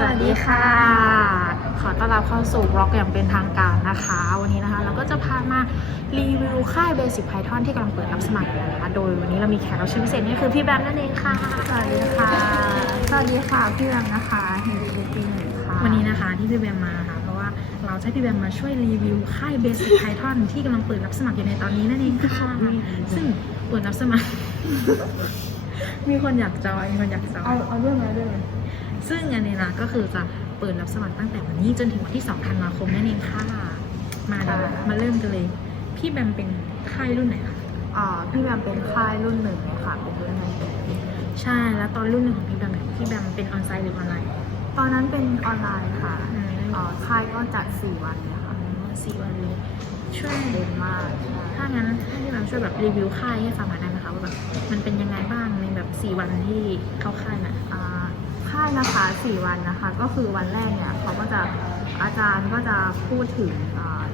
สวัสดีค่ะ ขอต้อนรับเข้าสู่บล็อกอย่างเป็นทางการนะคะ วันนี้นะคะเราก็จะพามารีวิวค่าย Basic Python ที่กำลังเปิดรับสมัครอยู่นะคะ โดยวันนี้เรามีแขกรับเชิญพิเศษนี่คือพี่แบมนั่นเองค่ะ สวัสดีค่ะ สวัสดีค่ะพี่แบมนะคะเฮนรี่ปีหนึ่งค่ะ วันนี้นะคะที่พี่แบมมาค่ะเพราะว่าเราจะให้พี่แบมมาช่วยรีวิวค่าย Basic Python ที่กำลังเปิดรับสมัครอยู่ในตอนนี้นั่นเองค่ะ ซึ่งเปิดรับสมัคร มีคนอยากจอยมีคนอยากจอยเอาเอาเรื่องอะไรเรื่องอะไร ซึ่งอันนี้นะก็คือจะเปิดรับสมัครตั้งแต่วันนี้จนถึงวันที่2ธันวาคมนั่นเองค่ะ มาเดี๋ยวมาเริ่มกันเลย พี่แบมเป็นค่ายรุ่นไหนคะอ่าพี่แบมเป็นค่ายรุ่นหนึ่งเลยค่ะเป็นรุ่นหนึ่งใช่แล้วตอนรุ่นหนึ่งของพี่แบมเนี่ยพี่แบมเป็นออนไซต์หรือออนไลน์ตอนนั้นเป็นออนไลน์ค่ะอืมอ่าค่ายก็จัด4วันเลยค่ะสี่วันเลยช่วยเด่นมากใช่ถ้างั้นให้พี่แบมช่วยแบบรีวิวค่ายให้ฟังหน่อยได้ไหมคะว่าแบบมันเป็นยังไงบ้างในแบบสี่วันที่เข้าค่ายน่ะอ่า ค่นะคะ 4 วันนะคะ ก็คือวันแรกเนี่ยเขาก็จะอาจารย์ก็จะพูดถึงอ่า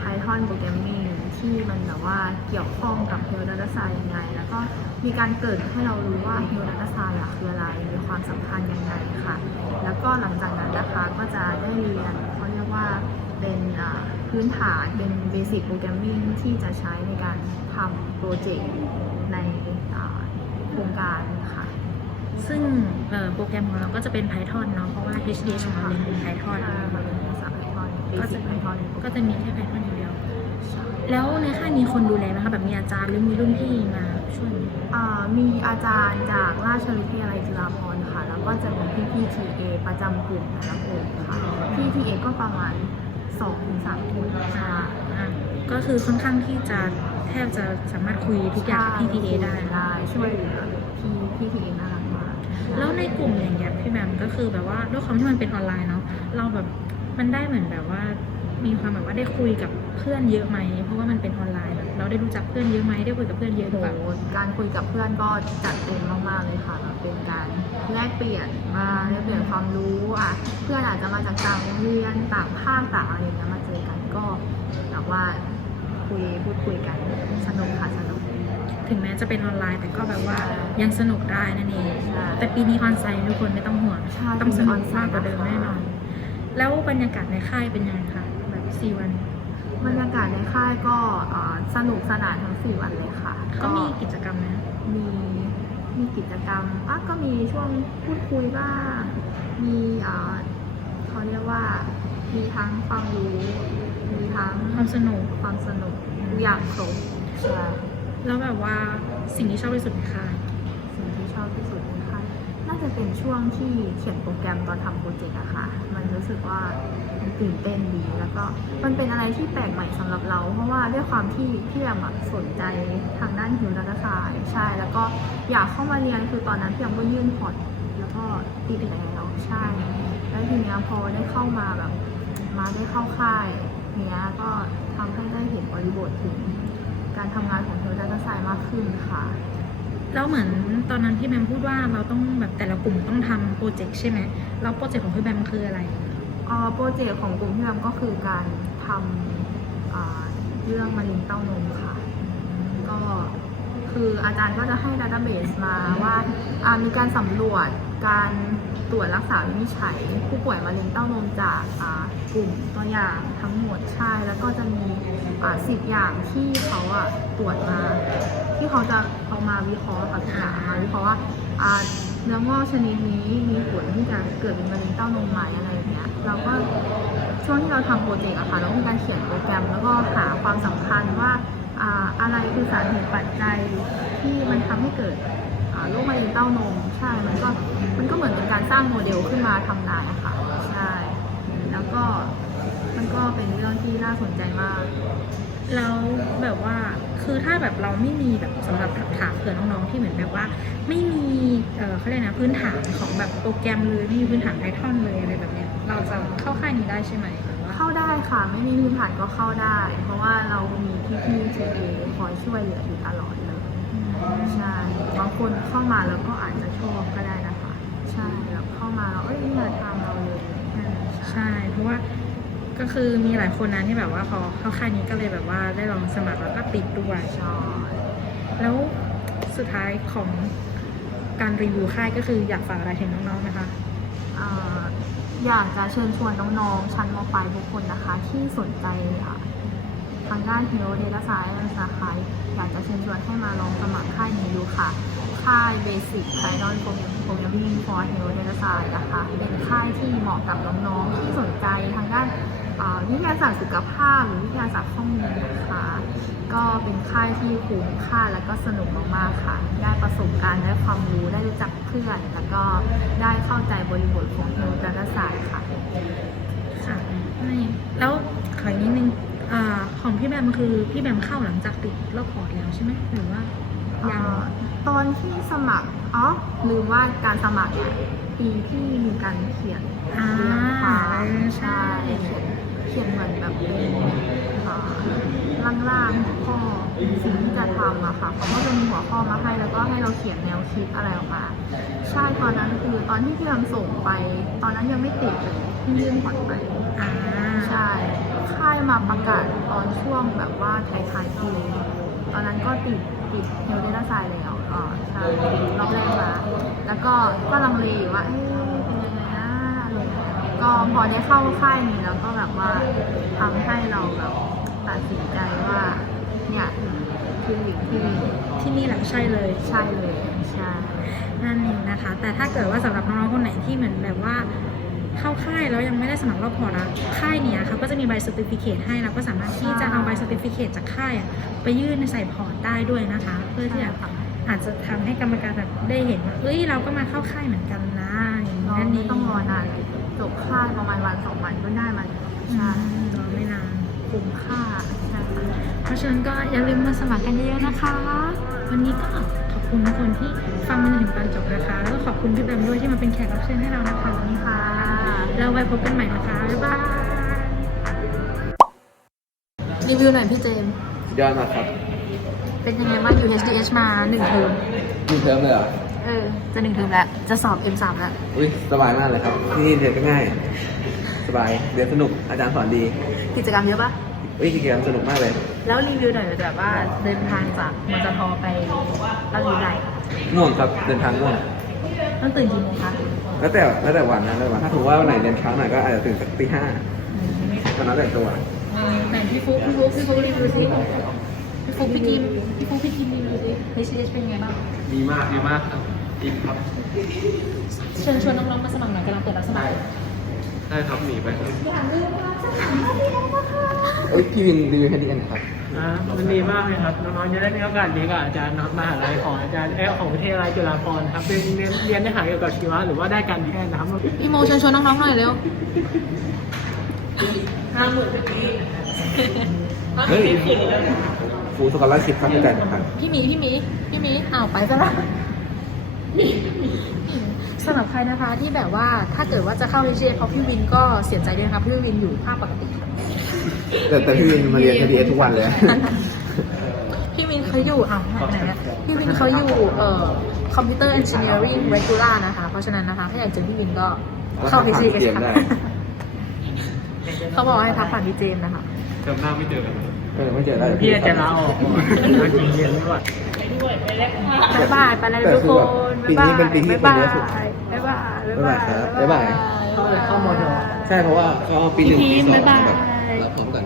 Python Programming ที่มันแบบว่าเกี่ยวข้องกับ Health Data Science ยังไง แล้วก็มีการเกิดให้เรารู้ว่า Health Data Science อะคืออะไร มีความสำคัญยังไงค่ะ แล้วก็หลังจากนั้นนะคะก็จะได้เรียนเขาเรียกว่าเป็นพื้นฐานเป็น Basic Programming ที่จะใช้ในการทำโปรเจกต์ในโครงการค่ะ ซึ่งเอ่อโปรแกรมของเราก็จะเป็น Python เนาะ เพราะว่า HDH ของเราเรียนเป็น Python ใช่ค่ะเป็นภาษา Python ก็จะ Basic Python ก็จะมีแค่ Python อย่างเดียว แล้วในค่ายมีคนดูแลไหมคะ แบบมีอาจารย์หรือมีรุ่นพี่มาช่วยไหมอ่ามีอาจารย์จากราชวิทยาลัยจุฬาภรณ์ค่ะ แล้วก็จะมีพี่พี่ทีเอประจำกลุ่มแต่ละกลุ่มค่ะพี่ทีเอก็ประมาณ2-3คนใช่อ่าก็คือค่อนข้างที่จะแทบจะสามารถคุยทุกอย่างกับพี่ทีเอได้ได้ช่วยเหลือพี่พี่ทีเอน่ารั กมากแล้วในกลุ่มอย่างเงี้ยพี่แบมก็คือแบบว่าด้วยความที่มันเป็นออนไลน์เนาะเราแบบมันได้เหมือนแบบว่า มีความแบบว่าได้คุยกับเพื่อนเยอะไหมเพราะว่ามันเป็นออนไลน์แบบเราได้รู้จักเพื่อนเยอะไหมได้คุยกับเพื่อนเยอะหรือเปล่าโหการคุยกับเพื่อนก็จัดเต็มมากๆเลยค่ะแบบเป็นการแลกเปลี่ยนมาแลกเปลี่ยนความรู้อะเพื่อนอาจจะมาจากต่างโรงเรียนต่างภาคต่างอะไรอย่างเงี้ยมาเจอกันก็แบบว่าคุยพูดคุยกันสนุกค่ะสนุก ถึงแม้จะเป็นออนไลน์แต่ก็แบบว่ายังสนุกได้นั่นเองใช่แต่ปีนี้ออนไซต์ทุกคนไม่ต้องห่วงใช่ต้องสนุกปีนี้มากกว่าเดิมออนไซต์แน่นอน แล้วบรรยากาศในค่ายเป็นยังไงคะแบบสี่วัน บรรยากาศในค่ายก็เอ่อสนุกสนานทั้งสี่วันเลยค่ะ ก็มีกิจกรรมนะมีมีกิจกรรมอะก็มีช่วงพูดคุยบ้างมีเอ่อเขาเรียกว่ามีทั้งความรู้ มีทั้งความสนุกความสนุกทุกอย่างครบใช่ แล้วแบบว่าสิ่งที่ชอบที่สุดในค่ายสิ่งที่ชอบที่สุดในค่ายน่าจะเป็นช่วงที่เขียนโปรแกรมตอนทำโปรเจกต์อะค่ะ มันรู้สึกว่ามันตื่นเต้นดีแล้วก็มันเป็นอะไรที่แปลกใหม่สำหรับเรา เพราะว่าด้วยความที่พี่แอมอะสนใจทางด้านฮิวดัตศาสตร์ใช่ แล้วก็อยากเข้ามาเรียนคือตอนนั้นพี่แอมก็ยื่นพอร์ตแล้วก็ติดแล้วใช่ แล้วทีเนี้ยพอได้เข้ามาแบบมาได้เข้าค่ายเนี้ยก็ทำให้ได้เห็นบริบทถึง การทำงานของฮิวดัตศาสตร์มากขึ้นค่ะ แล้วเหมือนตอนนั้นพี่แบมพูดว่าเราต้องแบบแต่ละกลุ่มต้องทำโปรเจกต์ใช่ไหมแล้วโปรเจกต์ของพี่แบมคืออะไรเอ่อโปรเจกต์ของกลุ่มพี่แบมก็คือการทำอ่าเรื่องมะเร็งเต้านมค่ะ ก็คืออาจารย์ก็จะให้ดัตเตอร์เบสมาว่าอ่ามีการสำรวจ การตรวจรักษาวินิจฉัย ผู้ป่วยมะเร็งเต้านมจากกลุ่มตัวอย่างทั้งหมดใช่ แล้วก็จะมีสิบอย่างที่เขาอะตรวจมา ที่เขาจะเอามาวิเคราะห์ค่ะศึกษามาวิเคราะห์ว่าเนื้องอกชนิดนี้มีผลที่จะเกิดเป็นมะเร็งเต้านมไหมอะไรอย่างเงี้ยเราก็ช่วงที่เราทำโปรเจกต์อะค่ะเราก็มีการเขียนโปรแกรม แล้วก็หาความสำคัญว่าอะไรคือสาเหตุปัจจัยที่มันทำให้เกิดโรคมะเร็งเต้านมใช่มันก็ มันก็เหมือนเป็นการสร้างโมเดลขึ้นมาทำนายอะค่ะใช่แล้วก็มันก็เป็นเรื่องที่น่าสนใจมาก แล้วแบบว่าคือถ้าแบบเราไม่มีแบบสำหรับถามเผื่อน้องๆที่เหมือนแบบว่า ไม่มีเออเขาเรียกนะพื้นฐานของแบบโปรแกรมเลยไม่มีพื้นฐานไพทอนเลยอะไรแบบเนี้ยเราจะเข้าค่ายนี้ได้ใช่ไหมหรือว่าเข้าได้ค่ะ ไม่มีพื้นฐานก็เข้าได้ เพราะว่าเรามีพี่ๆทีเอคอยช่วยเหลืออยู่ตลอดเลยใช่บางคนเข้ามาแล้วก็อาจจะชอบก็ได้นะคะ ใช่แบบเข้ามาแล้วเอ้ยเนี่ยทางเราเลยใช่ เพราะว่าก็คือมีหลายคนนะที่แบบว่าพอเข้าค่ายนี้ก็เลยแบบว่าได้ลองสมัครแล้วก็ติดด้วยใช่แล้วสุดท้ายของการรีวิวค่ายก็คืออยากฝากอะไรถึงน้องๆไหมคะอเอ่ออยากจะเชิญชวนน้องๆ ชั้นมปลายทุกคนนะคะ ที่สนใจอะ ทางด้าน Hero Data Science นะคะอยากจะเชิญชวนให้มาลองสมัครค่ายนี้ดูค่ะ ค่าย Basic Python Programming for Hero Data Science นะคะเป็นค่ายที่เหมาะกับน้องๆที่สนใจทางด้านวิทยาศาสตร์สุขภาพหรือวิทยาศาสตร์ข้อมูลนะคะก็เป็นค่ายที่คุ้มค่าและก็สนุกมากๆค่ะ ได้ประสบการณ์ได้ความรู้ได้รู้จักเพื่อน แล้วก็ได้เข้าใจบริบทของเทางดาราศาสตร์ค่ะค่ะแล้วขออีกนิดนึง อ่าของพี่แบมคือพี่แบมเข้าหลังจากติดรอบพอร์ตแล้วใช่ไหมหรือว่ายังเอ่อตอนที่สมัครอ๋อลืมว่าการสมัครเนี่ยปีที่มีการเขียนอ่าเรื่องความใช่ เขียนเหมือนแบบเป็นอ่าล่างๆหัวข้อสิ่งที่จะทำอะค่ะเขาก็จะมีหัวข้อมาให้แล้วก็ให้เราเขียนแนวคิดอะไรออกมาใช่ตอนนั้นคือตอนที่พี่ทำส่งไป ตอนนั้นยังไม่ติดเลยที่ยื่นผ่อนไปอ่าใช่ค่ายมาประกาศตอนช่วงแบบว่าท้ายๆปีตอนนั้นก็ติดติดเฮลเดต้าไซแล้วอ๋อใช่ติดรอบแรกมาแล้วก็ก็ลังเลอยู่ว่าเอ๊ ก็พอได้เข้าค่ายนี้แล้วก็แบบว่าทำให้เราแบบตัดสินใจว่าเนี่ยคือสิ่งที่ที่นี่แหละใช่เลยใช่เลยใช่นั่นเองนะคะ แต่ถ้าเกิดว่าสำหรับน้องๆคนไหนที่เหมือนแบบว่าเข้าค่ายแล้วยังไม่ได้สมัครรอบพอร์ตอะค่ายเนี้ยเขาก็จะมีใบสติฟิเคตให้เราก็สามารถที่จะเอาใบสติฟิเคตจากค่ายอะไปยื่นในใส่พอร์ตได้ด้วยนะคะ เพื่อที่จะอาจจะทำให้กรรมการแบบได้เห็นว่าเอ้ยเราก็มาเข้าค่ายเหมือนกันนะอย่างนี้เรานั่นเอไม่งต้องรอนาน จบค่ายประมาณวันสองวันก็ได้มาแล้วใช่ใช่รอไม่นานคุ้มค่าใช่ค่ะเพราะฉะนั้นก็อย่าลืมมาสมัครกันเยอะๆนะคะ วันนี้ก็ขอบคุณทุกคนที่ฟังมาจนถึงตอนจบนะคะ แล้วก็ขอบคุณพี่แบมด้วยที่มาเป็นแขกรับเชิญให้เรานะคะวันนี้ค่ะเราไว้พบกันใหม่นะคะ บ๊ายบายรีวิวหน่อยพี่เจมส์ยอดมากครับ เป็นยังไงบ้างอยู่ HDH มาหนึ่งเทอมมีเทอมเลยเหรอ เออ จะหนึ่งเทอมแล้ว จะสอบ M3 แล้ว อุ้ยสบายมากเลยครับ ที่นี่เรียนก็ง่าย สบาย เรียนสนุก อาจารย์สอนดี กิจกรรมเยอะปะอุ้ยกิจกรรมสนุกมากเลย แล้วรีวิวหน่อยแบบว่าเดินทางจากมอเตอร์ทอไปราชบุรีง่วงครับ เดินทางง่วงต้องตื่นกี่โมงคะ แล้วแต่แล้วแต่วันนะแล้วแต่วัน ถ้าถือว่าวันไหนเรียนเช้าหน่อยก็อาจจะตื่นสักตีห้าวันนั้นแต่งตัวไหนพี่ฟุ๊กพี่ฟุ๊กพี่ฟุ๊กรีวิวสิพี่ฟุ๊กพี่กิมพี่ฟุ๊กพี่กิมรีวิวสิ HDH เป็นไงบ้าง ดีมากดีมากครับ ดีครับเชิญชวนน้องๆมาสมัครหน่อยกำลังเปิดรับสมัครได้ครับหนีไปครับเอ้ยพี่วินรีวิวให้ดีกันนะครับอ่ามันดีมากเลยครับน้องๆจะได้มีโอกาสเรียนกับอาจารย์นะครับมหาลัยของอาจารย์เออของวิทยาลัยจุฬาภรณ์ครับเป็นเรียนเรียนเนื้อหาเกี่ยวกับชีวะหรือว่าได้การแพทย์นะครับพี่โมเชิญชวนน้องๆหน่อยเร็วเฮ้ยครูสกอลชิพครับอาจารย์ครับพี่หมีพี่หมีพี่หมีอ้าวไปซะละ สำหรับใครนะคะที่แบบว่าถ้าเกิดว่าจะเข้า HDH เพราะพี่วินก็เสียใจด้วยนะคะพี่วินอยู่ภาพปกติค่ะแต่แต่พี่วินมาเรียนคดีทุกวันเลย พี่วินเขาอยู่อะไหนอะพี่วินเขาอยู่เอ่อคอมพิวเตอร์เอนจิเนียริงเรกูล่านะคะ เพราะฉะนั้นนะคะ ถ้าอยากเจอพี่วินก็เข้าแล้ว HDH ถามพี่เจมส์ได้ค่ะเขาบอกให้ทักผ่านพี่เจมส์นะคะเทอมหน้าไม่เจอกันเออไม่เจอได้พี่จะลาออกก่อนมาจริงเรียนด้วย บ๊ายบายไปแล้วทุกคนปีนี้เป็นปีที่คนเยอะสุดบ๊ายบายบ๊ายบายครับบ๊ายบายเข้ามอชอใช่เพราะว่าเขาเอาปีหนึ่งพี่ปีพิสมพ์องบ๊ายบายแบบรับพร้อมกัน